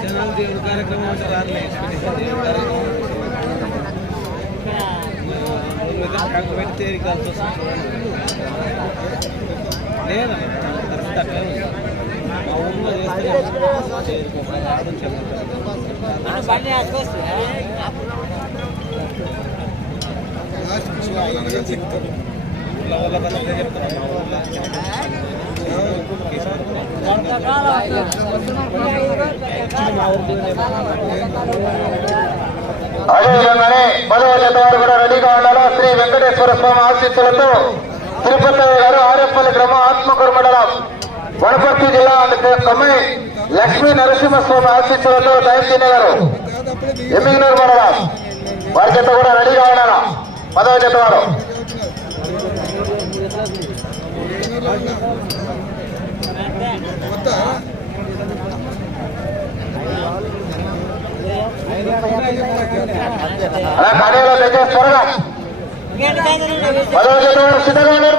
జనాలు దేవుడి కార్యక్రమం అంటే రాలే వస్తుంది లేదా ఊళ్ళో చేస్తే ఊళ్ళో వాళ్ళ మా ఊళ్ళో అదేవిధంగానే పదవ వారు కూడా రెడీగా ఉండాలా? శ్రీ వెంకటేశ్వర స్వామి ఆశీస్సులతో తిరుపతి గారు ఆర్ఎఫ్పల్లి గ్రామం ఆత్మకూరు మండలం వనపర్తి జిల్లా అందుకే తమ్మి లక్ష్మీ నరసింహస్వామి ఆశీస్సులతో దయచీని గారు ఎమ్మిగినూరు మండలం వారి జత కూడా రెడీగా ఉండాలా? పదవ జత వారు. అలా కార్యాలయంలో దయచేసి త్వరగా. పదవ జత వారు సిద్ధంగా ఉన్నారు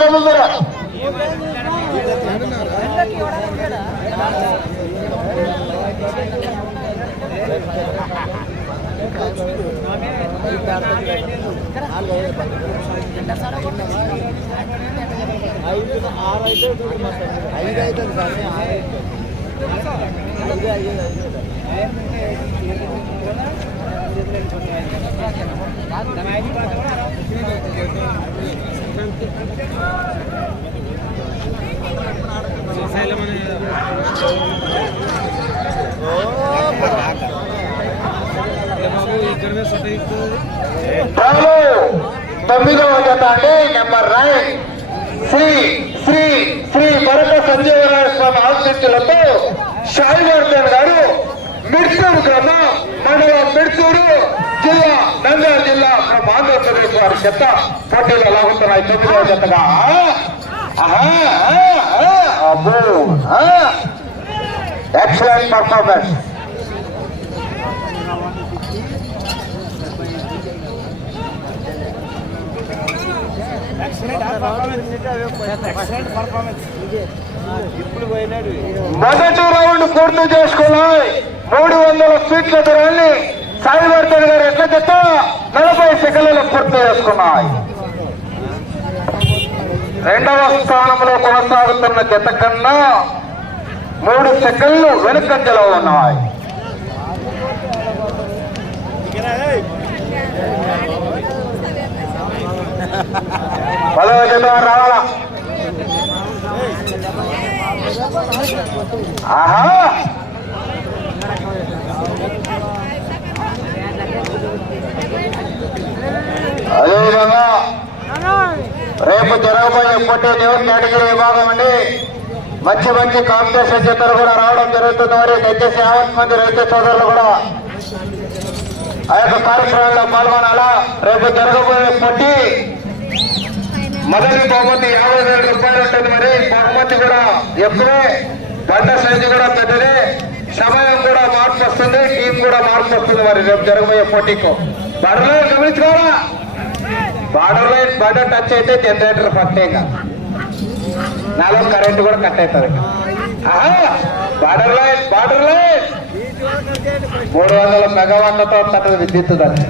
ఇక్కడ మీద సొట్ట ఎక్కుతుంది రాములు తొమ్మిదవ జత అండి నెంబర్ నైన్ శ్రీ శ్రీ శ్రీ భరత సంజీవరాయ స్వామి ఆశీస్సులతో షాయివర్ధన్ గారు మిడ్సూరు గ్రామం మండలం మిడ్సూరు జిల్లా నంద్యాల జిల్లా from ఆంధ్రప్రదేశ్ వారి చెత్త పోటీలో లాగుతున్నాయి. తొమ్మిదవ జతగా ఎక్సలెంట్ పర్ఫార్మెన్స్ మొదటి రౌండ్ పూర్తి చేసుకున్నాయి మూడు వందల ఫీట్ల దూరాన్ని సాయివర్ధన్ గారు ఎట్లా చెత్త నలభై సెకండ్లలో పూర్తి చేసుకున్నాయి. రెండవ స్థానంలో కొనసాగుతున్న జత కన్నా మూడు సెకండ్లు వెనుకంజలో ఉన్నాయి. పదవ జత రావాలా ఆహా అదేవిధంగా రేపు జరగబోయే పొట్టి న్యూస్ కేటగిరీ విభాగం అండి. మంచి మంచి కాంపిటీషన్ చిత్రాలు కూడా రావడం జరుగుతుంది. మరి దయచేసి యావత్ మంది రైతు సోదరులు కూడా ఆ యొక్క కార్యక్రమంలో పాల్గొనాలా? రేపు జరగబోయే పొట్టి మొదటి బహుమతి యాభై వేల రూపాయలు ఉంటుంది మరి. బహుమతి కూడా ఎక్కువే. బండ సైజు కూడా పెద్దదే. సమయం కూడా మార్పు వస్తుంది. టీం కూడా మార్పు వస్తుంది మరి రేపు జరగబోయే పోటీకు. బార్డర్ లైన్ గమనించుకోవాలా? బార్డర్ లైన్ బండ టచ్ అయితే జనరేటర్ ఫస్ట్ ఇంకా నాలో కరెంట్ కూడా కట్ అవుతుంది. బార్డర్ లైన్ బార్డర్ లైన్ మూడు వందల మెగావాట్లతో కట్టదు విద్యుత్ దాన్ని.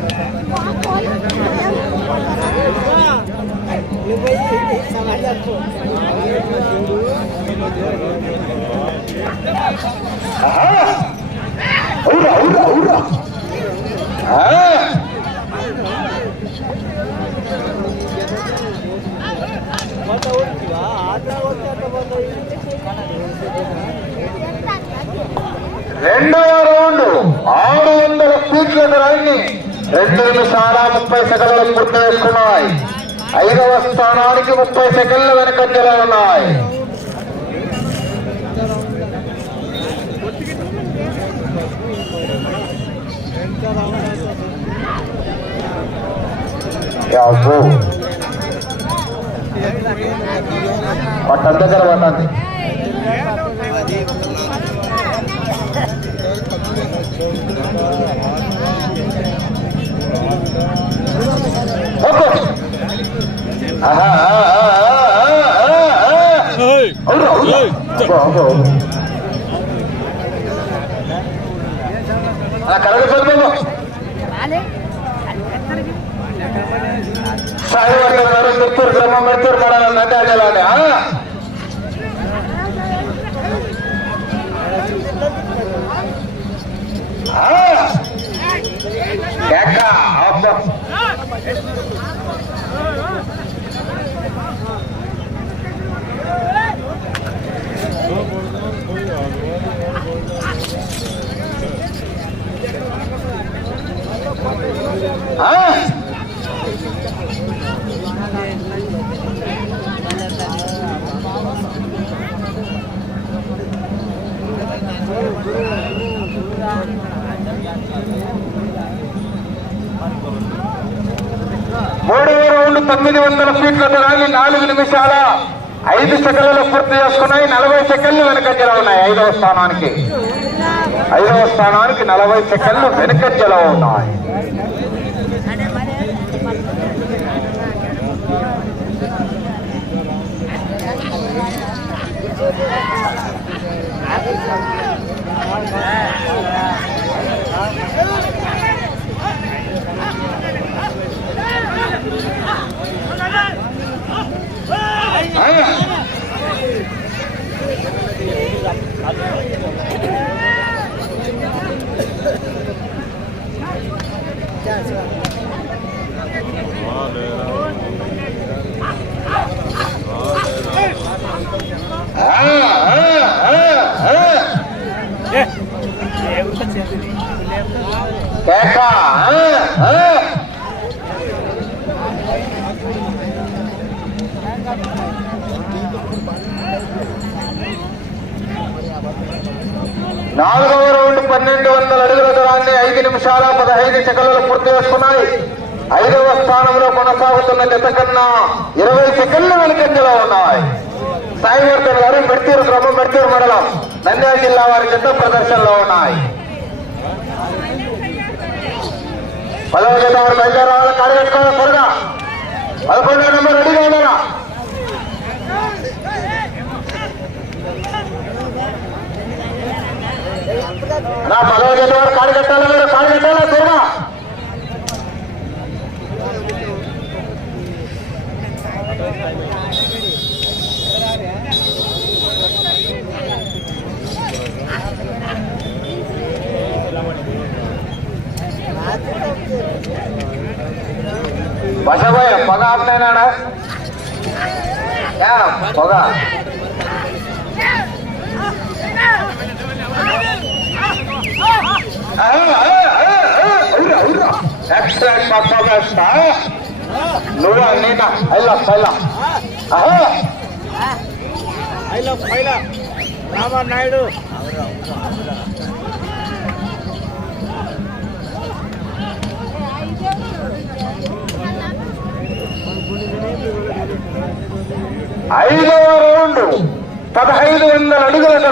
రెండవ రౌండ్ ఆరు వందల ఫీట్ల దూరాన్ని రెండు నిమిషాల ముప్పై సెకండ్లు పూర్తి చేసుకున్నాయి. ఐదవ స్థానానికి ముప్పై సెకండ్ల వెనకంజలో ఉన్నాయి. పట్టంత తర్వాత సాయివర్గ గారు చిత్తూరు గ్రామం మెత్తూరు మండలం నంద్యాలని ఎక్క మూడవ రౌండ్ తొమ్మిది వందల ఫీట్ల దూరాన్ని నాలుగు నిమిషాల ఐదు సెకండ్లలో పూర్తి చేసుకున్నాయి. నలభై సెకండ్లు వెనకంజలో ఉన్నాయి. ఐదవ స్థానానికి. ఐదవ స్థానానికి నలభై సెకండ్లు వెనకంజలో ఉన్నాయి. నాలుగవ రౌండ్ పన్నెండు వందల అడుగుల దూరాన్ని ఐదు నిమిషాల పదహైదు సెకండ్లు పూర్తి చేసుకున్నాయి. ఐదవ స్థానంలో కొనసాగుతున్న జత కన్నా ఇరవై సెకండ్లు వెనుకంజలో ఉన్నాయి. సాయివర్ధన్ గారు మెడ్తూరు గ్రామం మెడ్తూరు మండలం. నంద్యాల జిల్లా వారి జత ప్రదర్శనలో ఉన్నాయి. పదవ జత వారు బయలుదేరాలి. కార్యక్రమం త్వరగా. పదకొండవ నెంబర్ రెడీగా ఉన్నారా నా పదవ జత వారు కాడి కట్టాలా మీరు కాడి కట్టాలా త్వరగా బసబోయ్ పొగ ఆపినాడా పొగ ఎక్సలెంట్ పర్ఫార్మెన్స్ నువ్వు నేనా అయిలా అయిలా పైల పైల ఐదవ రౌండ్ పదహైదు వందల అడుగుల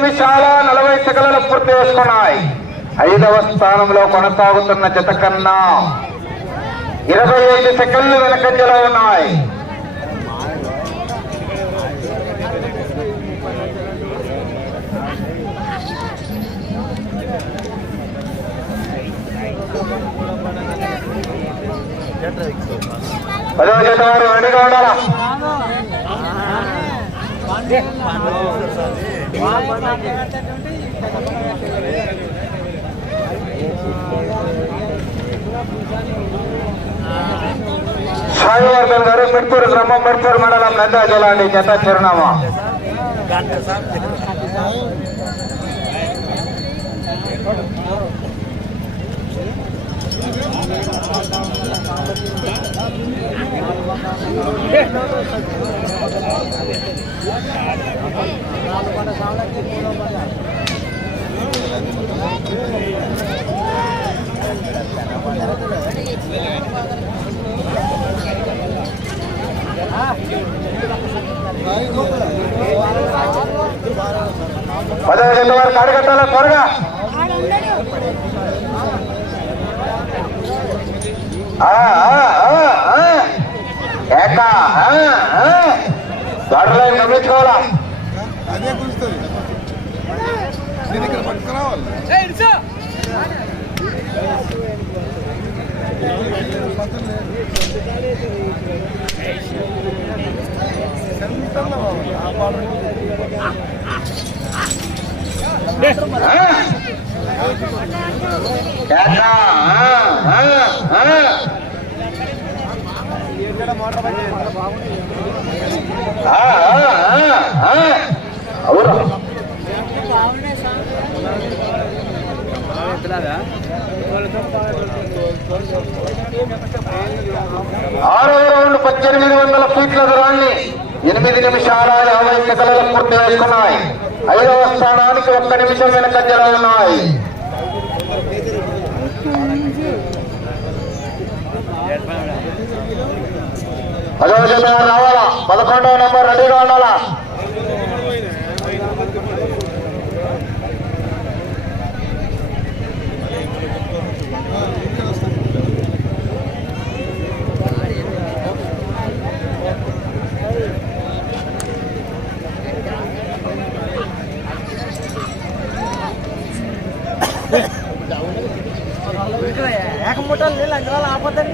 నిమిషాల నలభై సెకండ్లు పూర్తి చేసుకున్నాయి. ఐదవ స్థానంలో కొనసాగుతున్న జత కన్నా ఇరవై ఐదు సెకండ్లు వెనకంజలో ఉన్నాయి. పదవ జత వారు రెడీగా ఉండాలా సాయివర్ధన్ గారు మిడ్పూరు గ్రామం మిడ్పూరు మండలం నందా జిల్లా అండి జత చిరునామా. పదహైదు జత వారు కాడగట్టాలా త్వరగా. ఏకా ఆ, ఆ, గమనించుకోవాలా నేను ఇక్కడ పట్టుకురావాలి సెంటర్లో బాబు. ఆ బాబు. కేక, ఆ, ఆ, ఆ. ఆ, ఆ, ఆ, ఆ. అవురా ఆరవ రౌండ్ పద్దెనిమిది వందల ఫీట్ల దూరాన్ని ఎనిమిది నిమిషాల యాభై సెకండ్లు పూర్తి చేసుకున్నాయి. ఐదవ స్థానానికి ఒక్క నిమిషం వెనకంజలో ఉన్నాయి. పదవ రావాలా? పదకొండవ నెంబర్ రెడీగా ఉండాలా?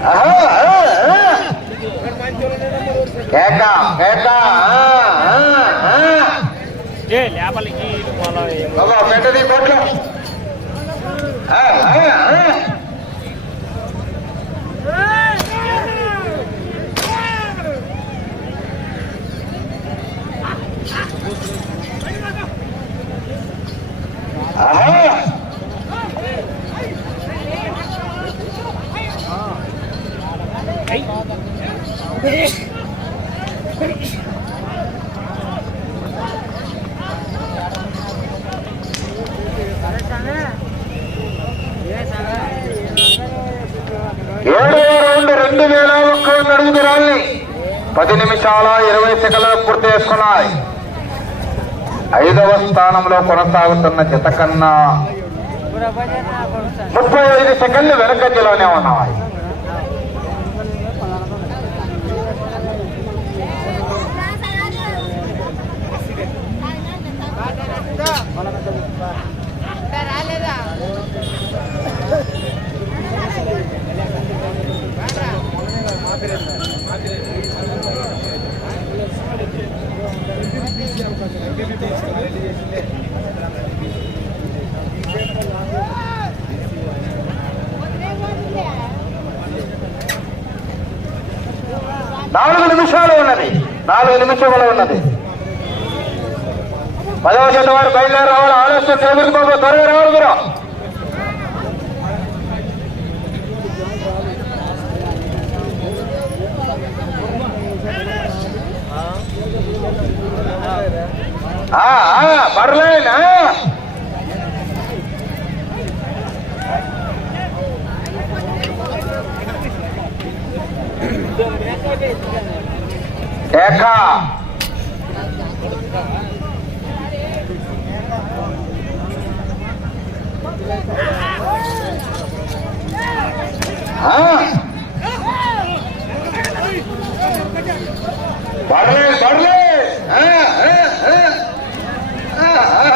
ఆహా, ఆ, ఆ. కేక కేక ఆ, ఆ, ఆ. బాబా పెట్టది కోట్లు ఆ, ఆ, ఆ. ఆహా. ఏడవ రౌండ్ రెండు వేల ఒక్క వంద అడుగు దూరాన్ని పది నిమిషాల ఇరవై సెకండ్లు పూర్తి చేసుకున్నాయి. ఐదవ స్థానంలో కొనసాగుతున్న జత కన్నా ముప్పై ఐదు సెకండ్లు వెనకంజలోనే ఉన్నాయి. మన నాలుగు నిమిషాలు ఉన్నది. నాలుగు నిమిషములు ఉన్నది. పదవ జత వారు బయలుదేరి రావాలి. ఆలస్యం. చేపట్టుకోవాలి త్వరగా రావాలి మీరు ఆ, ఆ, పర్లేనా కేక ఆ. పర్లే పర్లే ఆ, ఆ, ఆ. ఆ, ఆ.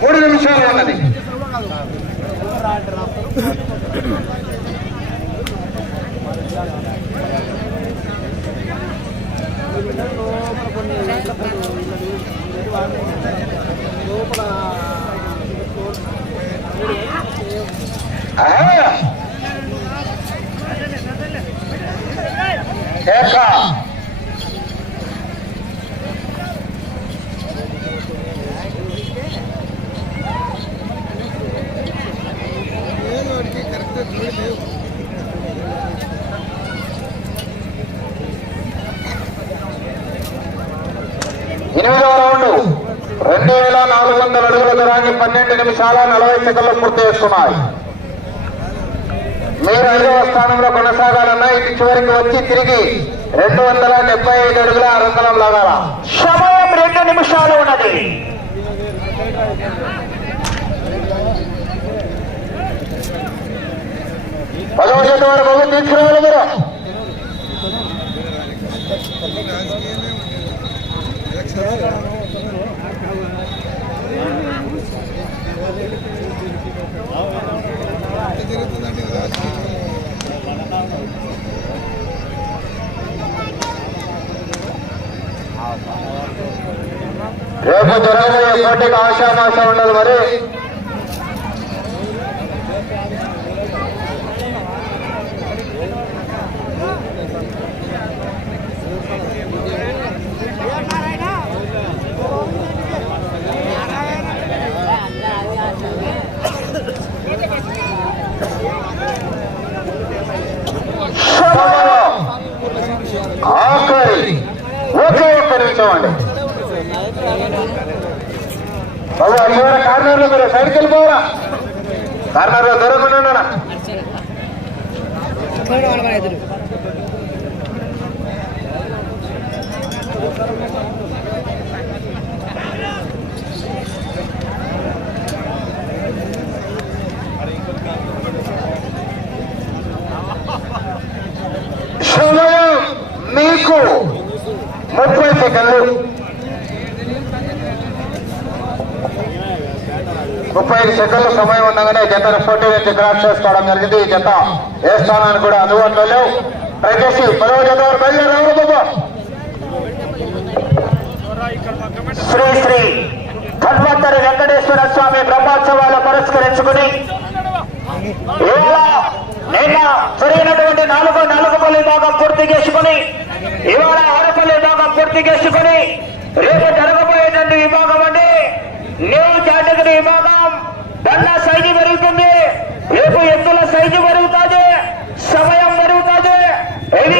మూడు నిమిషాలు ఉన్నది ఆ. కేక లేదు వాడికి కరెక్ట్ లేవు ఎనిమిదవ రౌండ్ రెండు వేల నాలుగు వందల అడుగుల దూరాన్ని పన్నెండు నిమిషాల నలభై సెకండ్లు పూర్తి చేసుకున్నాయి మీరు ఐదవ స్థానంలో కొనసాగాలన్నా ఇటు చివరికి వచ్చి తిరిగి రెండు వందల డెబ్బై ఐదు అడుగుల అరంగలం లాగాల. సమయం రెండు నిమిషాలు ఉన్నది. పదవ శాత వరకు తీసుకురావాలి మీరు రేపు జరగబోయే పోటీకి ఆశామాష ఉండదు మరి. సమయం మీకు ముప్పై సెకండ్లు ముప్పై ఐదు సెకండ్ల సమయం ఉండగానే జతను పోటీ నుంచి క్రాస్ చేసుకోవడం జరిగింది. ఈ జత ఏ స్థానానికి కూడా అందుబాటులో లేవు. దయచేసి పదవ జత వారు బయలుదేరారు బాబు శ్రీ శ్రీ ధన్వంతరి వెంకటేశ్వర స్వామి బ్రహ్మోత్సవాలు పురస్కరించుకుని నిన్న జరిగినటువంటి నాలుగు నాలుగుపల్లి భాగం పూర్తి చేసుకుని ఇవాళ ఆరుపల్లి భాగం పూర్తి చేసుకుని రేపు జరగబోయేటువంటి విభాగం అండి. న్యూ కేటగిరీ విభాగం బండ్ల సైజు పెరుగుతుంది. రేపు ఎత్తుల సైజు పెరుగుతుంది. సమయం పెరుగుతుంది. ఇది